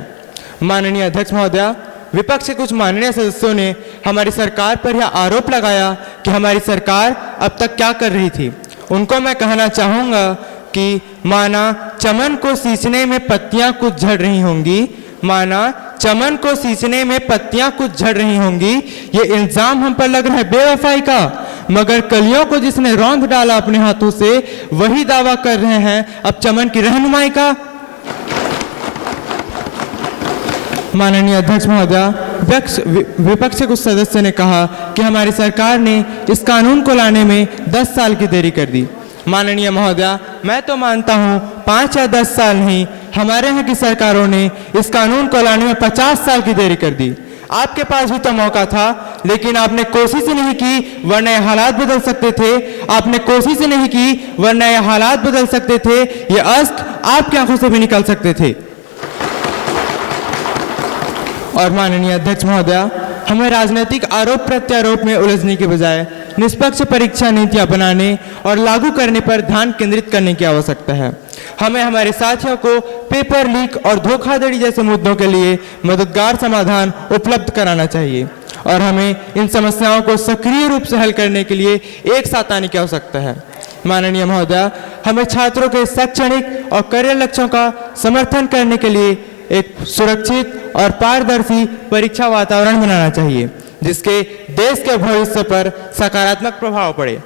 माननीय अध्यक्ष महोदया, विपक्ष के कुछ माननीय सदस्यों ने हमारी सरकार पर यह आरोप लगाया कि हमारी सरकार अब तक क्या कर रही थी। उनको मैं कहना चाहूँगा कि माना चमन को सींचने में पत्तियाँ कुछ झड़ रही होंगी, माना चमन को सींचने में पत्तियाँ कुछ झड़ रही होंगी, ये इल्ज़ाम हम पर लग रहा है बेवफाई का, मगर कलियों को जिसने रौंद डाला अपने हाथों से वही दावा कर रहे हैं अब चमन की रहनुमाई का। माननीय अध्यक्ष महोदया, विपक्ष के कुछ सदस्य ने कहा कि हमारी सरकार ने इस कानून को लाने में 10 साल की देरी कर दी। माननीय महोदया, मैं तो मानता हूँ 5 या 10 साल नहीं, हमारे यहाँ की सरकारों ने इस कानून को लाने में 50 साल की देरी कर दी। आपके पास भी तो मौका था, लेकिन आपने कोशिश ही नहीं की, वरना ये हालात बदल सकते थे। आपने कोशिश ही नहीं की, वरना ये हालात बदल सकते थे, ये अश्क आपकी आंखों से भी निकल सकते थे। और माननीय अध्यक्ष महोदया, हमें राजनीतिक आरोप प्रत्यारोप में उलझने के बजाय निष्पक्ष परीक्षा नीतियां बनाने और लागू करने पर ध्यान केंद्रित करने की आवश्यकता है। हमें हमारे साथियों को पेपर लीक और धोखाधड़ी जैसे मुद्दों के लिए मददगार समाधान उपलब्ध कराना चाहिए और हमें इन समस्याओं को सक्रिय रूप से हल करने के लिए एक साथ आने की आवश्यकता है। माननीय महोदया, हमें छात्रों के शैक्षणिक और करियर लक्ष्यों का समर्थन करने के लिए एक सुरक्षित और पारदर्शी परीक्षा वातावरण बनाना चाहिए जिसके देश के भविष्य पर सकारात्मक प्रभाव पड़े।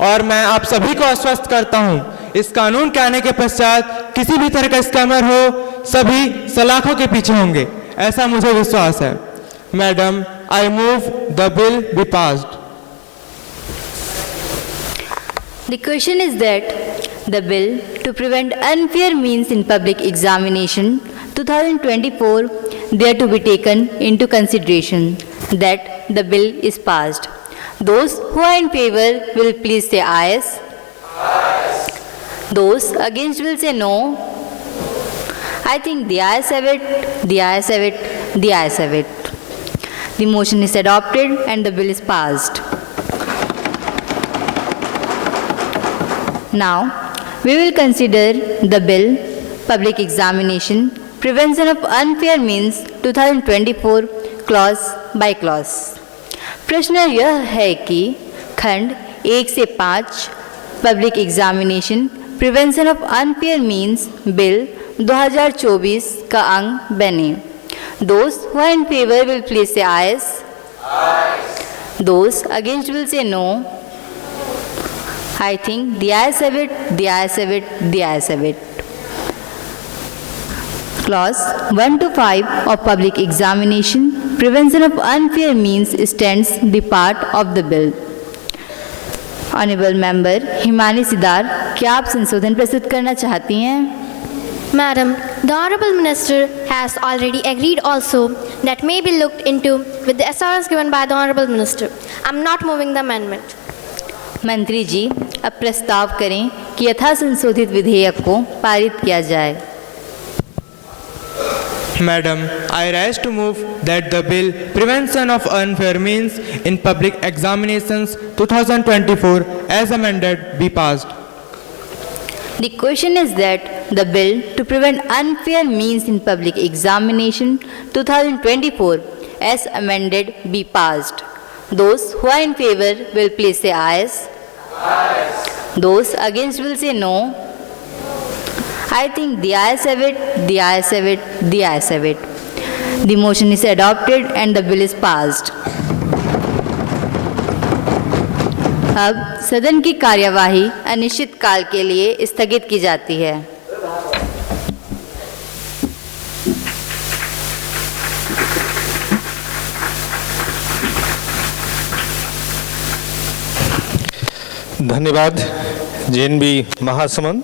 और मैं आप सभी को आश्वस्त करता हूं, इस कानून के आने के पश्चात किसी भी तरह का स्कैमर हो, सभी सलाखों के पीछे होंगे, ऐसा मुझे विश्वास है। Madam, I move the bill be passed. The question is that the bill to prevent unfair means in public examination 2024 there to be taken into consideration, that the bill is passed. Those who are in favor will please say ayes. Those against will say no. I think the ayes have it, the ayes have it, the ayes have it. The motion is adopted and the bill is passed. Now, we will consider the bill, Public Examination, Prevention of Unfair Means 2024, clause by clause. प्रश्न यह है कि खंड 1 से 5 public examination prevention of unfair means bill 2024 का अंग बने। Those who are in favor will please say ayes. Those against will say no. I think the ayes have it, the ayes have it, the ayes have it. Clause 1 to 5 of Public Examination, Prevention of Unfair Means stands the part of the bill. Honorable Member Himani Sidar, क्या आप संशोधन प्रस्तुत करना चाहती हैं? Madam, the Honorable Minister has already agreed also that may be looked into with the assurance given by the Honorable Minister. I am not moving the amendment. मंत्री जी, अब प्रस्ताव करें कि यथा संशोधित विधेयक को पारित किया जाए। Madam, I rise to move that the bill Prevention of Unfair Means in Public Examinations 2024 as amended be passed. The question is that the bill to prevent unfair means in public examination 2024 as amended be passed. Those who are in favor will please say ayes. Ayes. Those against will say no. I think the ayes have it, the ayes have it, the ayes have it. The motion is adopted and the bill is passed. अब सदन की कार्यवाही अनिश्चित काल के लिए स्थगित की जाती है। धन्यवाद जेएनबी महासमुंद।